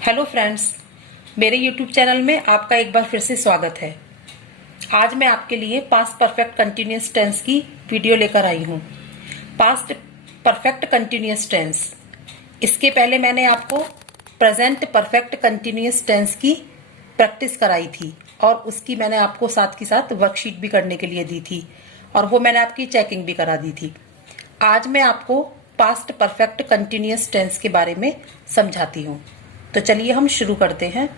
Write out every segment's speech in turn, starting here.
Hello friends, मेरे YouTube channel में आपका एक बार फिर से स्वागत है। आज मैं आपके लिए पास्ट परफेक्ट कंटिन्यूअस टेंस की वीडियो लेकर आई हूँ। पास्ट परफेक्ट कंटिन्यूअस टेंस, इसके पहले मैंने आपको प्रेजेंट परफेक्ट कंटिन्यूअस टेंस की प्रैक्टिस कराई थी और उसकी मैंने आपको साथ के साथ वर्कशीट भी करने के लिए दी थी और वो मैंने आपकी चेकिंग भी करा दी थी। आज मैं आपको पास्ट परफेक्ट कंटिन्यूअस टेंस के बारे में समझाती हूँ। तो चलिए हम शुरू करते हैं।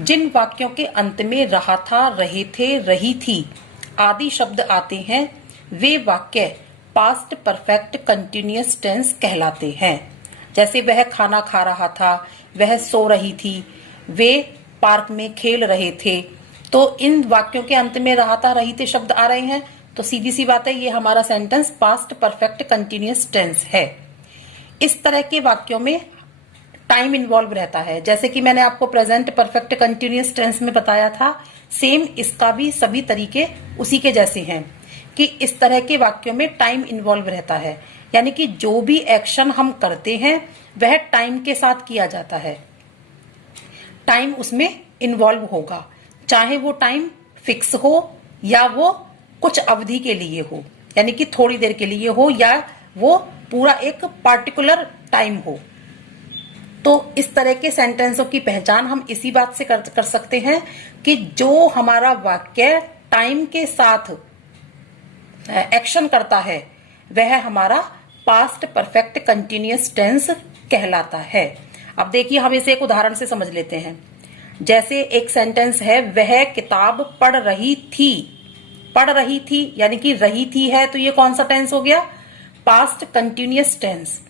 जिन वाक्यों के अंत में रहा था, रहे थे, रही थी आदि शब्द आते हैं वे वाक्य पास्ट परफेक्ट कंटिन्यूअस टेंस कहलाते हैं। जैसे वह खाना खा रहा था, वह सो रही थी, वे पार्क में खेल रहे थे। तो इन वाक्यों के अंत में रहा था, रही थे शब्द आ रहे हैं, तो सीधी सी बात है, ये हमारा sentence past perfect continuous tense है। इस तरह के वाक्यों में टाइम इन्वॉल्व रहता है, जैसे कि मैंने आपको प्रेजेंट परफेक्ट कंटिन्यूअस टेंस में बताया था। सेम इसका भी सभी तरीके उसी के जैसे हैं कि इस तरह के वाक्यों में टाइम इन्वॉल्व रहता है, यानी कि जो भी एक्शन हम करते हैं वह टाइम के साथ किया जाता है। टाइम उसमें इन्वॉल्व होगा, चाहे वो टाइम फिक्स हो या वो कुछ अवधि के लिए हो, यानी कि थोड़ी देर के लिए हो या वो पूरा एक पार्टिकुलर टाइम हो। तो इस तरह के सेंटेंसों की पहचान हम इसी बात से कर सकते हैं कि जो हमारा वाक्य टाइम के साथ एक्शन करता है वह हमारा पास्ट परफेक्ट कंटिन्यूअस टेंस कहलाता है। अब देखिए, हम इसे एक उदाहरण से समझ लेते हैं। जैसे एक सेंटेंस है, वह किताब पढ़ रही थी। पढ़ रही थी यानी कि रही थी है, तो ये कौन सा टेंस हो गया? Past continuous tense.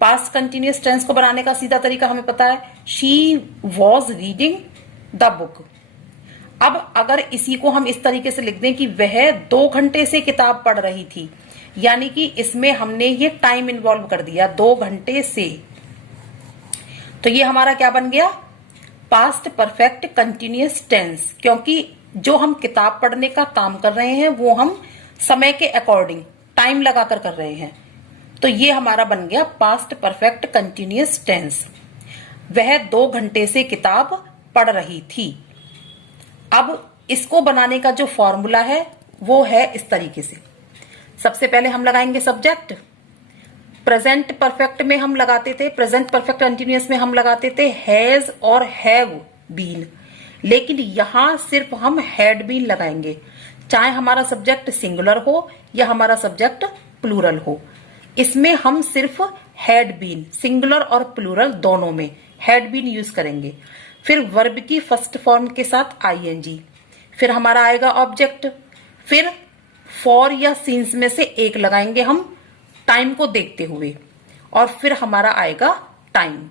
Past continuous tense को बनाने का सीधा तरीका हमें पता है, she was reading the book. अब अगर इसी को हम इस तरीके से लिख दें कि वह 2 घंटे से किताब पढ़ रही थी, यानी कि इसमें हमने ये टाइम इन्वॉल्व कर दिया, 2 घंटे से। तो ये हमारा क्या बन गया? पास्ट परफेक्ट कंटिन्यूअस टेंस, क्योंकि जो हम किताब पढ़ने का काम कर रहे हैं वो हम समय के अकॉर्डिंग टाइम लगाकर कर रहे हैं। तो ये हमारा बन गया पास्ट परफेक्ट कंटिन्यूअस टेंस। वह 2 घंटे से किताब पढ़ रही थी। अब इसको बनाने का जो फॉर्मूला है वो है इस तरीके से। सबसे पहले हम लगाएंगे सब्जेक्ट। प्रेजेंट परफेक्ट में हम लगाते थे, प्रेजेंट परफेक्ट कंटिन्यूअस में हम लगाते थे हैज और हैव बीन, लेकिन यहां सिर्फ हम हैड बीन लगाएंगे, चाहे हमारा सब्जेक्ट सिंगुलर हो या हमारा सब्जेक्ट प्लूरल हो। इसमें हम सिर्फ हैड बीन, सिंगुलर और प्लूरल दोनों में हैड बीन यूज करेंगे। फिर वर्ब की फर्स्ट फॉर्म के साथ आईएनजी, फिर हमारा आएगा ऑब्जेक्ट, फिर फॉर या सिंस में से एक लगाएंगे हम टाइम को देखते हुए, और फिर हमारा आएगा टाइम।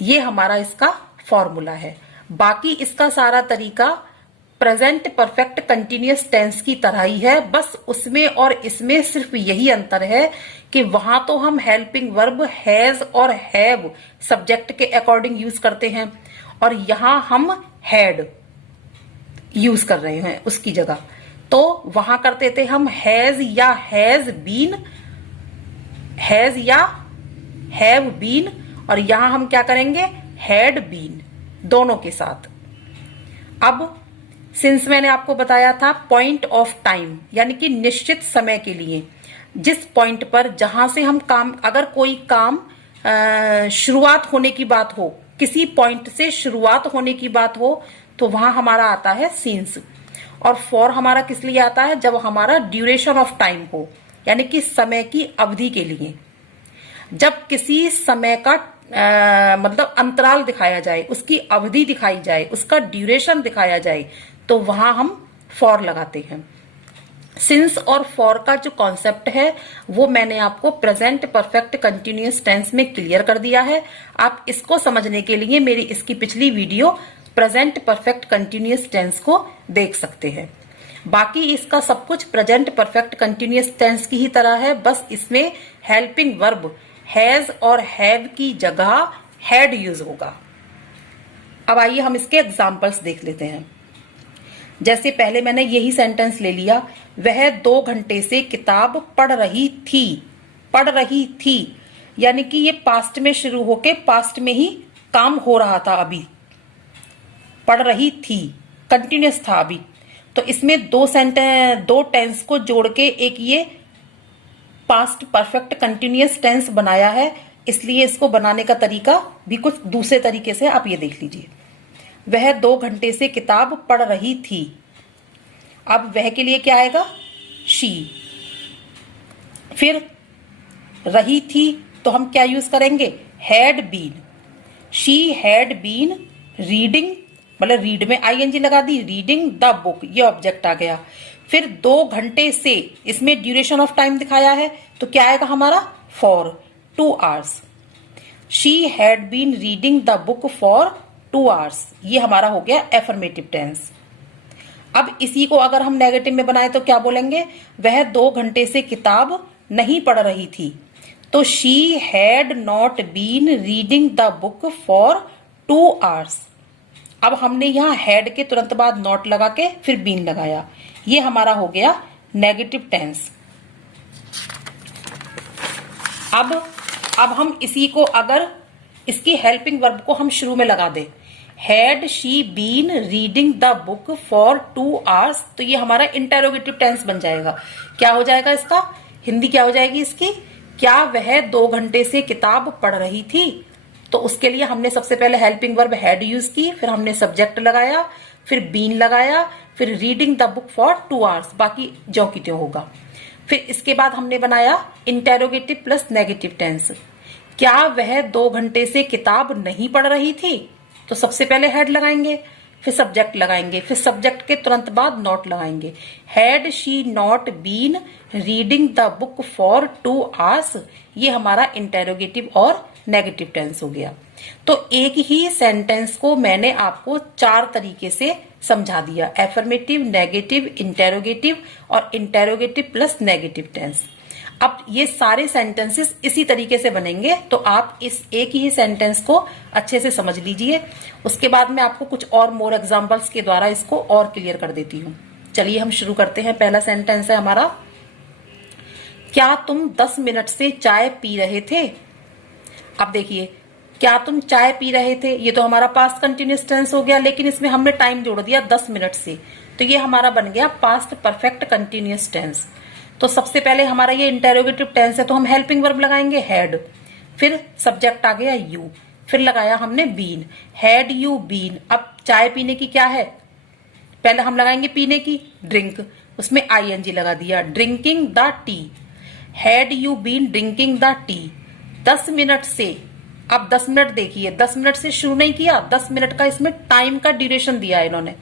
ये हमारा इसका फॉर्मूला है। बाकी इसका सारा तरीका प्रेजेंट परफेक्ट कंटिन्यूअस टेंस की तरह ही है, बस उसमें और इसमें सिर्फ यही अंतर है कि वहां तो हम हेल्पिंग वर्ब हैज और हैव सब्जेक्ट के अकॉर्डिंग यूज करते हैं और यहां हम हैड यूज कर रहे हैं उसकी जगह। तो वहां करते थे हम हैज या हैज बीन, हैज या हैव बीन, और यहां हम क्या करेंगे? हैड बीन, दोनों के साथ। अब सिंस मैंने आपको बताया था पॉइंट ऑफ टाइम, यानी कि निश्चित समय के लिए, जिस पॉइंट पर जहां से हम काम, अगर कोई काम शुरुआत होने की बात हो, किसी पॉइंट से शुरुआत होने की बात हो, तो वहां हमारा आता है सिंस। और फॉर हमारा किस लिए आता है? जब हमारा ड्यूरेशन ऑफ टाइम हो, यानी कि समय की अवधि के लिए। जब किसी समय का मतलब अंतराल दिखाया जाए, उसकी अवधि दिखाई जाए, उसका ड्यूरेशन दिखाया जाए, तो वहां हम फॉर लगाते हैं। सिंस और फॉर का जो कॉन्सेप्ट है वो मैंने आपको प्रेजेंट परफेक्ट कंटिन्यूअस टेंस में क्लियर कर दिया है। आप इसको समझने के लिए मेरी इसकी पिछली video present perfect continuous tense को देख सकते हैं। बाकी इसका सब कुछ प्रेजेंट परफेक्ट कंटिन्यूअस टेंस की ही तरह है, बस इसमें हेल्पिंग वर्ब हैज और हैव की जगह हैड यूज होगा। अब आइए हम इसके एग्जाम्पल्स देख लेते हैं। जैसे पहले मैंने यही सेंटेंस ले लिया, वह 2 घंटे से किताब पढ़ रही थी। पढ़ रही थी, यानी कि ये पास्ट में शुरू होके पास्ट में ही काम हो रहा था, अभी पढ़ रही थी, कंटिन्यूस था अभी। तो इसमें दो टेंस को जोड़ के एक ये पास्ट परफेक्ट कंटिन्यूअस टेंस बनाया है, इसलिए इसको बनाने का तरीका भी कुछ दूसरे तरीके से आप ये देख लीजिए। वह 2 घंटे से किताब पढ़ रही थी। अब वह के लिए क्या आएगा? शी। फिर रही थी तो हम क्या यूज करेंगे? Had been. She had been reading, मतलब रीड में आईएनजी लगा दी, रीडिंग द बुक, ये ऑब्जेक्ट आ गया। फिर 2 घंटे से, इसमें ड्यूरेशन ऑफ टाइम दिखाया है, तो क्या आएगा हमारा? For 2 hours। She had been reading the book for 2 hours, ये हमारा हो गया एफर्मेटिव टेंस। अब इसी को अगर हम नेगेटिव में बनाए तो क्या बोलेंगे? वह 2 घंटे से किताब नहीं पढ़ रही थी, तो she had not been reading the book for 2 hours। अब हमने यहां हैड के तुरंत बाद नॉट लगा के फिर बीन लगाया, ये हमारा हो गया नेगेटिव टेंस। अब हम इसी को, अगर इसकी हेल्पिंग वर्ब को हम शुरू में लगा दे, had she been reading the book for 2 hours, तो ये हमारा इंटेरोगेटिव टेंस बन जाएगा। क्या हो जाएगा इसका? हिंदी क्या हो जाएगी इसकी? क्या वह 2 घंटे से किताब पढ़ रही थी? तो उसके लिए हमने सबसे पहले हेल्पिंग वर्ब हैड यूज की, फिर हमने सब्जेक्ट लगाया, फिर बीन लगाया, फिर reading the book for 2 hours, बाकी ज्यों की त्यों होगा। फिर इसके बाद हमने बनाया इंटेरोगेटिव प्लस नेगेटिव टेंस। क्या वह 2 घंटे से किताब नहीं पढ़ रही थी? तो सबसे पहले हैड लगाएंगे, फिर सब्जेक्ट लगाएंगे, फिर सब्जेक्ट के तुरंत बाद नॉट लगाएंगे। Had she not been reading the book for 2 hours, ये हमारा इंटेरोगेटिव और नेगेटिव टेंस हो गया। तो एक ही सेंटेंस को मैंने आपको 4 तरीके से समझा दिया, एफर्मेटिव, नेगेटिव, इंटेरोगेटिव और इंटेरोगेटिव प्लस नेगेटिव टेंस। अब ये सारे सेंटेंसेस इसी तरीके से बनेंगे, तो आप इस एक ही सेंटेंस को अच्छे से समझ लीजिए। उसके बाद मैं आपको कुछ और मोर एग्जांपल्स के द्वारा इसको और क्लियर कर देती हूँ। चलिए हम शुरू करते हैं। पहला सेंटेंस है हमारा, क्या तुम 10 मिनट से चाय पी रहे थे? अब देखिए, क्या तुम चाय पी रहे थे, ये तो हमारा पास्ट कंटिन्यूअस टेंस हो गया, लेकिन इसमें हमने टाइम जोड़ दिया 10 मिनट से, तो ये हमारा बन गया पास्ट परफेक्ट कंटिन्यूअस टेंस। तो सबसे पहले हमारा ये इंटेरोगेटिव टेंस है, तो हम हेल्पिंग वर्ब लगाएंगे हैड, फिर सब्जेक्ट आ गया यू, फिर लगाया हमने बीन, हैड यू बीन। अब चाय पीने की क्या है? पहले हम लगाएंगे पीने की, ड्रिंक, उसमें आईएनजी लगा दिया, drinking the tea. Had you been drinking the tea 10 minute से। अब 10 मिनट देखिए, 10 मिनट से शुरू नहीं किया, 10 मिनट का इसमें टाइम का ड्यूरेशन दिया है इन्होंने।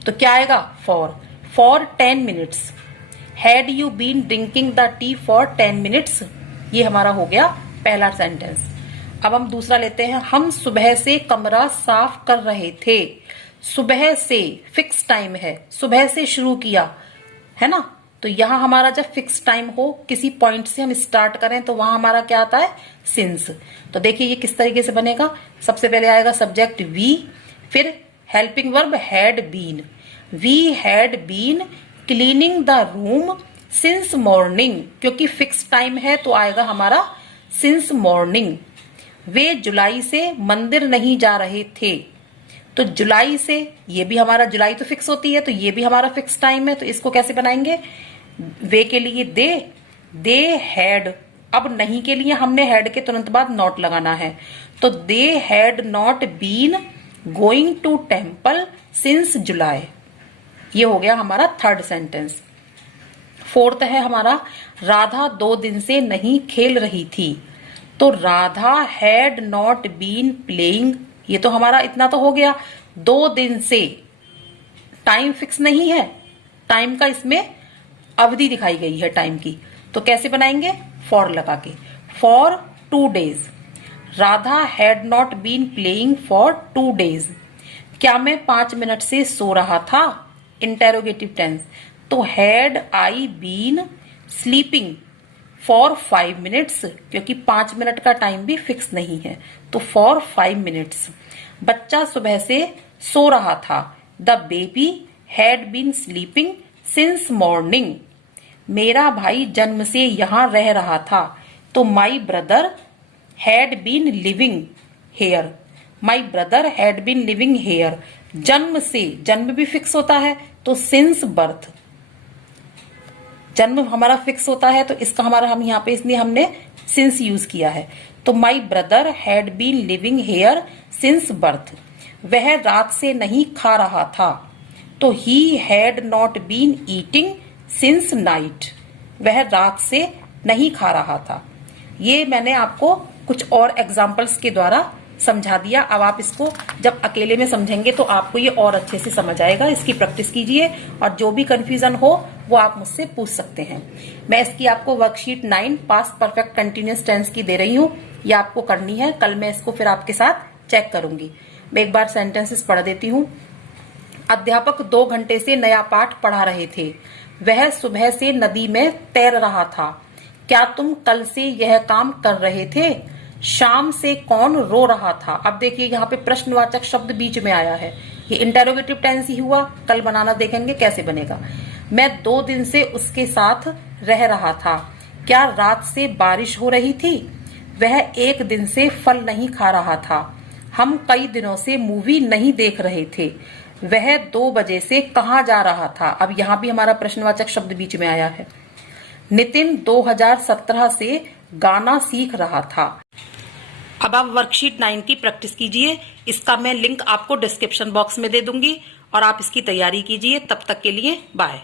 तो क्या आएगा? For 10 minutes. Had you been drinking the tea for 10 minutes, ये हमारा हो गया पहला सेंटेंस। अब हम दूसरा लेते हैं, हम सुबह से कमरा साफ कर रहे थे। सुबह से फिक्स टाइम है, सुबह से शुरू किया है ना, तो यहां हमारा जब फिक्स टाइम हो, किसी पॉइंट से हम स्टार्ट करें, तो वहां हमारा क्या आता है? सिंस। तो देखिए ये किस तरीके से बनेगा। सबसे पहले आएगा सब्जेक्ट वी, फिर helping verb had been. We had been cleaning the room since morning, क्योंकि फिक्स टाइम है तो आएगा हमारा सिंस मॉर्निंग। वे जुलाई से मंदिर नहीं जा रहे थे, तो जुलाई से, ये भी हमारा जुलाई तो फिक्स होती है, तो ये भी हमारा फिक्स टाइम है, तो इसको कैसे बनाएंगे? वे के लिए दे हैड। अब नहीं के लिए हमने हैड के तुरंत बाद नॉट लगाना है, तो they had not been going to temple since July, ये हो गया हमारा थर्ड सेंटेंस। फोर्थ है हमारा, राधा 2 दिन से नहीं खेल रही थी, तो Radha had not been playing, ये तो हमारा इतना तो हो गया। 2 दिन से, टाइम फिक्स नहीं है, टाइम का इसमें अवधि दिखाई गई है टाइम की, तो कैसे बनाएंगे? फॉर लगा के, for 2 days। Radha had not been playing for 2 days। क्या मैं 5 मिनट से सो रहा था? इंटेरोगेटिव टेंस, तो had I been sleeping for 5 minutes, क्योंकि 5 मिनट का टाइम भी फिक्स नहीं है, तो फॉर 5 मिनट्स। बच्चा सुबह से सो रहा था, the baby had been sleeping since morning. मेरा भाई जन्म से यहां रह रहा था, तो my brother had been living here, my brother had been living here. जन्म से, जन्म भी फिक्स होता है तो सिंस बर्थ, जन्म हमारा फिक्स होता है तो इसका हमारा हम यहाँ पे इसलिए हमने सिंस यूज किया है। तो my brother had been living here since birth. वह रात से नहीं खा रहा था, तो he had not been eating since night. वह रात से नहीं खा रहा था। ये मैंने आपको कुछ और एग्जाम्पल्स के द्वारा समझा दिया। अब आप इसको जब अकेले में समझेंगे तो आपको ये और अच्छे से समझ आएगा। इसकी प्रैक्टिस कीजिए और जो भी कंफ्यूजन हो वो आप मुझसे पूछ सकते हैं। मैं इसकी आपको worksheet 9 past perfect continuous tense की दे रही हूँ, ये आपको करनी है। कल मैं इसको फिर आपके साथ चेक करूंगी। मैं एक बार सेंटेंसेस पढ़ देती हूँ। अध्यापक 2 घंटे से नया पाठ पढ़ा रहे थे। वह सुबह से नदी में तैर रहा था। क्या तुम कल से यह काम कर रहे थे? शाम से कौन रो रहा था? अब देखिए यहाँ पे प्रश्नवाचक शब्द बीच में आया है, ये इंटेरोगेटिव टेंस ही हुआ। कल बनाना देखेंगे कैसे बनेगा। मैं 2 दिन से उसके साथ रह रहा था। क्या रात से बारिश हो रही थी? वह 1 दिन से फल नहीं खा रहा था। हम कई दिनों से मूवी नहीं देख रहे थे। वह 2 बजे से कहाँ जा रहा था? अब यहाँ भी हमारा प्रश्नवाचक शब्द बीच में आया है। नितिन 2017 से गाना सीख रहा था। अब आप वर्कशीट 9 की प्रैक्टिस कीजिए। इसका मैं लिंक आपको डिस्क्रिप्शन बॉक्स में दे दूंगी और आप इसकी तैयारी कीजिए। तब तक के लिए बाय।